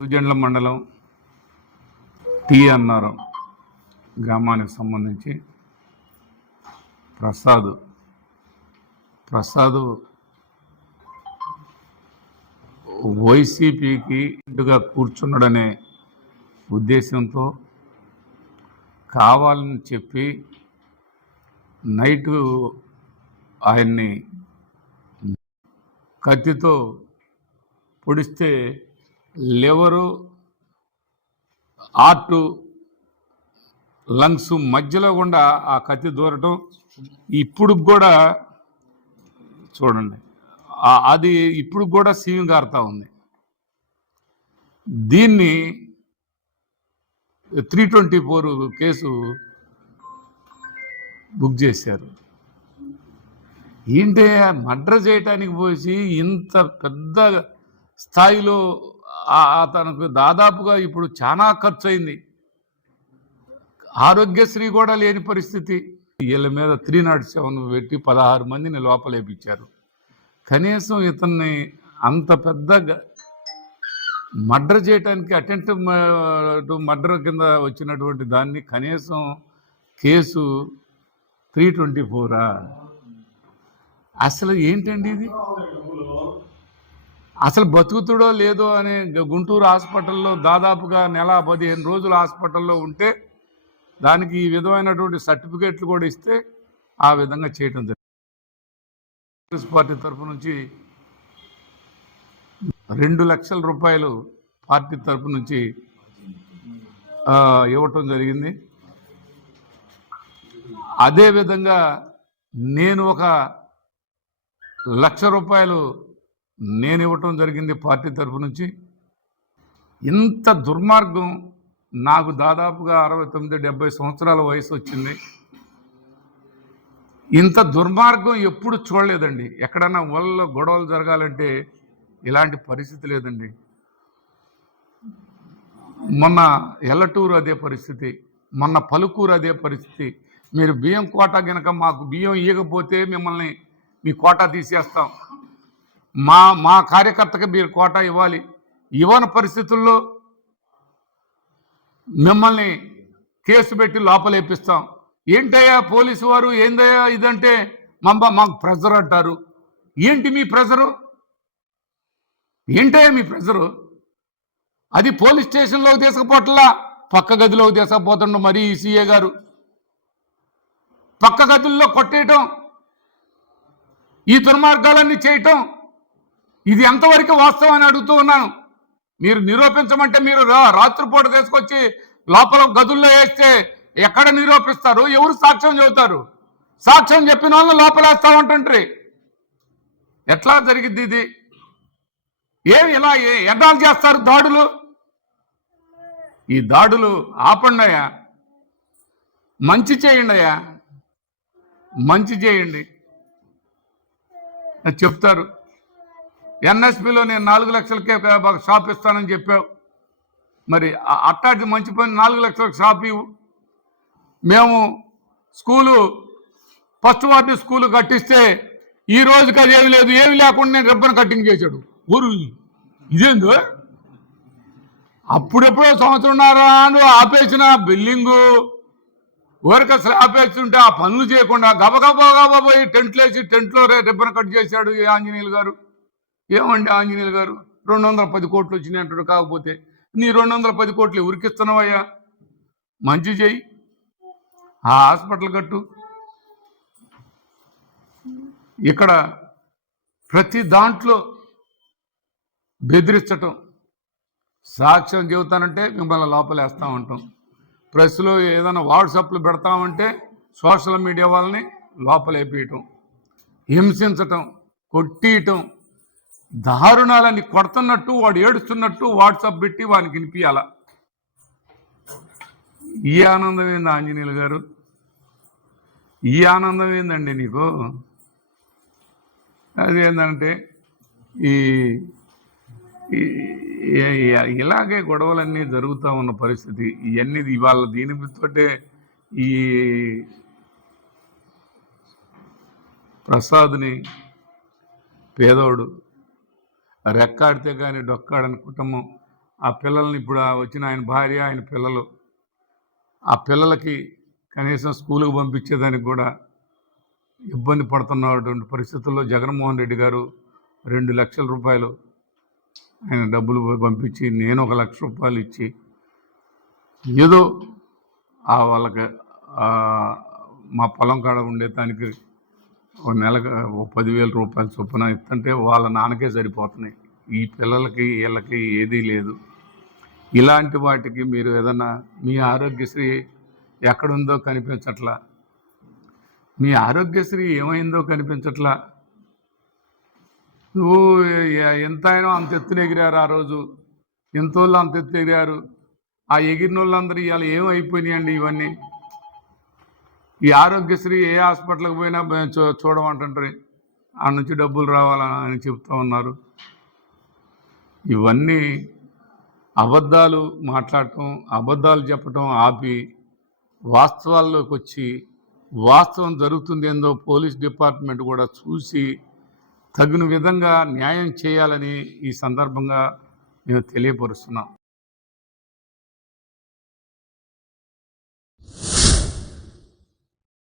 సూజెండ్ల మండలం టీ అన్నారం గ్రామానికి సంబంధించి ప్రసాద్ వైసీపీకి ఇంటుగా కూర్చున్నాడనే ఉద్దేశంతో కావాలని చెప్పి నైటు ఆయన్ని కత్తితో పొడిస్తే లివరు హార్టు లంగ్స్ మధ్యలో కూడా ఆ కత్తి దూరటం ఇప్పుడు కూడా చూడండి, అది ఇప్పుడు కూడా సీఎం గారుతా ఉంది. దీన్ని 324 కేసు బుక్ చేశారు. ఏంటి మర్డర్ చేయటానికి పోసి ఇంత పెద్ద స్థాయిలో తనకు దాదాపుగా ఇప్పుడు చాలా ఖర్చు అయింది. ఆరోగ్యశ్రీ కూడా లేని పరిస్థితి. వీళ్ళ మీద 307 పెట్టి 16 మందిని లోపలేపించారు. కనీసం ఇతన్ని అంత పెద్ద మర్డర్ చేయడానికి అటెంప్ట్ మర్డర్ కింద వచ్చినటువంటి దాన్ని కనీసం కేసు 324 అసలు ఏంటండి ఇది? అసలు బతుకుతుడో లేదో అనే గుంటూరు హాస్పిటల్లో దాదాపుగా నెల 15 రోజులు హాస్పిటల్లో ఉంటే దానికి ఈ విధమైనటువంటి సర్టిఫికేట్లు కూడా ఇస్తే ఆ విధంగా చేయటం జరిగింది. కాంగ్రెస్ పార్టీ తరఫు నుంచి 2 లక్షల రూపాయలు పార్టీ తరఫు నుంచి ఇవ్వటం జరిగింది. అదేవిధంగా నేను 1 లక్ష రూపాయలు నేను ఇవ్వటం జరిగింది పార్టీ తరఫు నుంచి. ఇంత దుర్మార్గం నాకు దాదాపుగా 69-70 సంవత్సరాల వయసు వచ్చింది. ఇంత దుర్మార్గం ఎప్పుడు చూడలేదండి. ఎక్కడన్నా ఊళ్ళో గొడవలు జరగాలంటే ఇలాంటి పరిస్థితి లేదండి. మొన్న ఎల్లటూరు అదే పరిస్థితి, మొన్న పలుకూరు అదే పరిస్థితి. మీరు బియ్యం కోటా కనుక మాకు బియ్యం ఇవ్వకపోతే మిమ్మల్ని మీ కోటా తీసేస్తాం, మా కార్యకర్తకి మీరు కోటా ఇవ్వాలి, ఇవ్వని పరిస్థితుల్లో మిమ్మల్ని కేసు పెట్టి లోపలేపిస్తాం. ఏంటయ్యా పోలీసు వారు ఏందయ్యా ఇదంటే మాకు ప్రెజర్ అంటారు. ఏంటి మీ ప్రెజరు? ఏంటయ్యా మీ ప్రెజరు? అది పోలీస్ స్టేషన్లోకి తీసుకుపోట్లా, పక్క గదిలోకి తీసుకుపోతుండ మరీ సీఏ గారు. పక్క గదుల్లో కొట్టేయటం, ఈ దుర్మార్గాలన్నీ చేయటం, ఇది ఎంతవరకు వాస్తవం అని అడుగుతూ ఉన్నాను. మీరు నిరూపించమంటే మీరు రాత్రిపూట తీసుకొచ్చి లోపల గదుల్లో వేస్తే ఎక్కడ నిరూపిస్తారు? ఎవరు సాక్ష్యం చెబుతారు? సాక్ష్యం చెప్పిన వాళ్ళని లోపలేస్తా ఉంటుంటారు. ఎట్లా జరిగిద్ది ఇది? ఏమి ఇలా ఎట్లా చేస్తారు దాడులు? ఈ దాడులు ఆపండి అయ్యా, మంచి చేయండి అయ్యా, మంచి చేయండి చెప్తారు. ఎన్ఎస్పిలో నేను 4 లక్షలకే షాప్ ఇస్తానని చెప్పావు. మరి అట్టాటి మంచి పని 4 లక్షలకు షాప్ ఇవ్వు. మేము స్కూలు ఫస్ట్ వార్డు స్కూలు కట్టిస్తే ఈ రోజుకి అది ఏమి లేదు, ఏమి లేకుండా నేను రిబ్బన్ కటింగ్ చేశాడు. ఊరు ఇదేందో? అప్పుడెప్పుడో 1.5 సంవత్సరం ఆపేసిన బిల్డింగు ఊరికి అసలు ఆపేస్తుంటే ఆ పనులు చేయకుండా గబగబా పోయి టెంట్లు వేసి టెంట్లో రిబ్బన్ కట్ చేశాడు ఈ ఆంజనేయులు గారు. ఏమండి ఆంజనేయులు గారు, 210 కోట్లు వచ్చినాయి అంటాడు. కాకపోతే నీ 210 కోట్లు ఉరికిస్తున్నావయ్యా, మంచి చేయి, ఆ హాస్పిటల్ కట్టు. ఇక్కడ ప్రతి దాంట్లో బెదిరించటం, సాక్ష్యం చెబుతానంటే మిమ్మల్ని లోపలేస్తా ఉంటాం, ప్రెస్లో ఏదైనా వాట్సాప్లు పెడతామంటే సోషల్ మీడియా వాళ్ళని లోపలేపేయటం, హింసించటం, కొట్టియటం, దారుణాలని కొడుతున్నట్టు వాడు ఏడుస్తున్నట్టు వాట్సాప్ పెట్టి వానికి వినిపించాల. ఈ ఆనందం ఏంది ఆంజనేయులు గారు? ఈ ఆనందం ఏందండి నీకు? అదేంటంటే ఇలాగే గొడవలన్నీ జరుగుతూ ఉన్న పరిస్థితి. ఇవన్నీ ఇవాళ దీనితోటే ఈ ప్రసాద్ని పేదోడు, రెక్కాడితే కానీ డొక్కాడని కుటుంబం. ఆ పిల్లల్ని ఇప్పుడు వచ్చిన ఆయన భార్య, ఆయన పిల్లలు, ఆ పిల్లలకి కనీసం స్కూలుకు పంపించేదానికి కూడా ఇబ్బంది పడుతున్నటువంటి పరిస్థితుల్లో జగన్మోహన్ రెడ్డి గారు 2 లక్షల రూపాయలు ఆయన డబ్బులు పంపించి, నేను 1 లక్ష రూపాయలు ఇచ్చి ఏదో వాళ్ళకి మా పొలం కాడ ఉండే దానికి ఒక నెలకు 10,000 రూపాయల చొప్పున ఇస్తుంటే వాళ్ళ నాన్నకే సరిపోతున్నాయి. ఈ పిల్లలకి వీళ్ళకి ఏదీ లేదు. ఇలాంటి వాటికి మీరు ఏదన్నా మీ ఆరోగ్యశ్రీ ఎక్కడుందో కనిపించట్లా, మీ ఆరోగ్యశ్రీ ఏమైందో కనిపించట్లా. నువ్వు ఎంత అయినా అంత ఎత్తున ఎగిరారు ఆ రోజు, ఎంతోళ్ళు అంత ఎత్తు ఎగిరారు. ఆ ఎగిరిన వాళ్ళందరూ ఇవాళ ఏమైపోయినాయండి ఇవన్నీ? ఈ ఆరోగ్యశ్రీ ఏ హాస్పిటల్కి పోయినా చూడమంటుంటారు, ఆ నుంచి డబ్బులు రావాలని చెప్తూ ఉన్నారు. ఇవన్నీ అబద్ధాలు మాట్లాడటం, అబద్ధాలు చెప్పటం ఆపి వాస్తవాల్లోకి వచ్చి వాస్తవం జరుగుతుంది ఏందో పోలీస్ డిపార్ట్మెంట్ కూడా చూసి తగిన విధంగా న్యాయం చేయాలని ఈ సందర్భంగా మేము తెలియపరుస్తున్నాం.